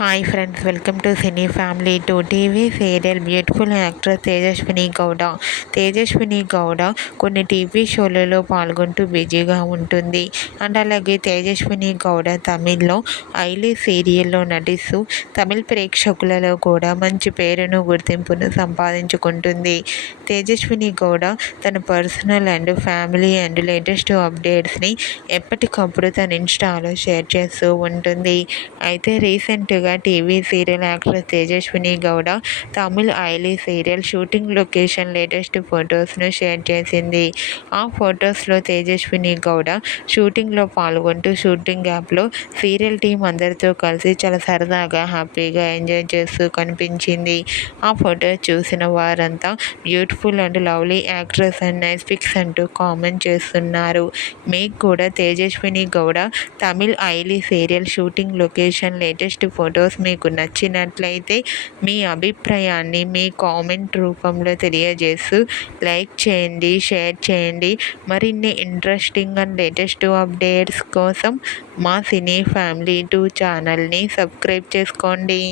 Hi friends, welcome to cine family. To TV serial beautiful actress Tejaswini Gowda. Tejaswini Gowda కొన్ని TV షోలలో పాల్గొంటూ బిజీగా ఉంటుంది. అండ్ అలాగే తేజస్విని గౌడ తమిళ్లో ఐలీ సీరియల్లో నటిస్తూ తమిళ ప్రేక్షకులలో కూడా మంచి పేరును గుర్తింపును సంపాదించుకుంటుంది. తేజస్విని గౌడ తన personal and family and latest అప్డేట్స్ని ఎప్పటికప్పుడు తన ఇన్స్టాలో షేర్ చేస్తూ ఉంటుంది. అయితే రీసెంట్గా TV serial actress Tejaswini Gowda Tamil ఐలీ సీరియల్ షూటింగ్ లొకేషన్ లేటెస్ట్ ఫొటోస్ను షేర్ చేసింది. ఆ ఫొటోస్లో తేజస్విని గౌడ షూటింగ్లో పాల్గొంటూ షూటింగ్ యాప్లో సీరియల్ టీం అందరితో కలిసి చాలా సరదాగా హ్యాపీగా ఎంజాయ్ చేస్తూ కనిపించింది. ఆ ఫొటో చూసిన వారంతా beautiful and lovely actress and nice pics అంటూ కామెంట్ చేస్తున్నారు. మీకు కూడా తేజస్విని గౌడ తమిళ్ ఐలీ serial shooting location latest photos మీకు నచ్చినట్లయితే మీ అభిప్రాయాన్ని మీ కామెంట్ రూపంలో తెలియజేస్తూ లైక్ చేయండి, షేర్ చేయండి. మరిన్ని ఇంట్రెస్టింగ్ అండ్ లేటెస్ట్ అప్డేట్స్ కోసం మా సినీ ఫ్యామిలీ 2 ఛానల్ని సబ్స్క్రైబ్ చేసుకోండి.